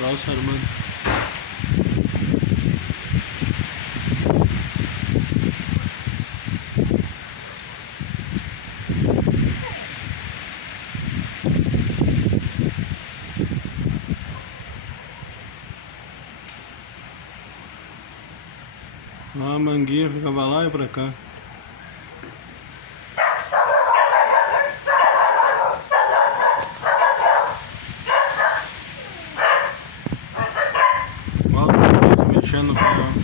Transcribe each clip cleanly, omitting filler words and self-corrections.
temporal se armando. A mangueira ficava lá e pra cá. Olha se mexendo no farol.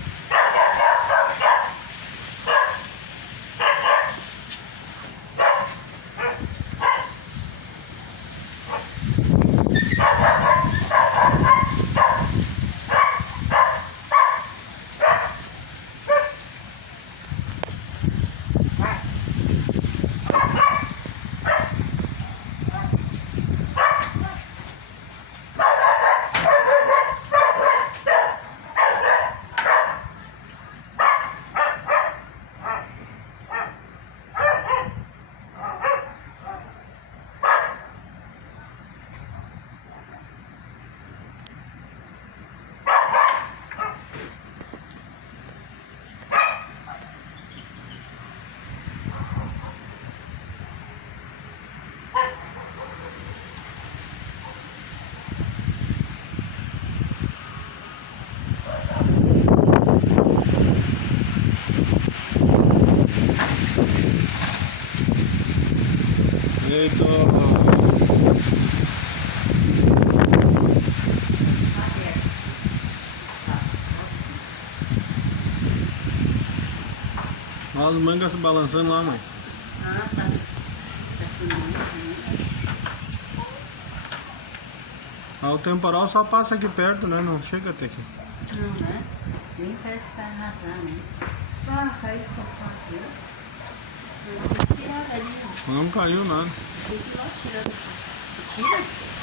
Eita! Olha as mangas se balançando lá, mãe. Ah, tá. Ah, o temporal só passa aqui perto, né? Não chega até aqui. Não, né? Nem parece que vai arrasar, né? Ah, caiu o sofá aqui, ó. Eu vou tirar ali, ó. Não caiu nada. Tem que ir lá tirando. Tira?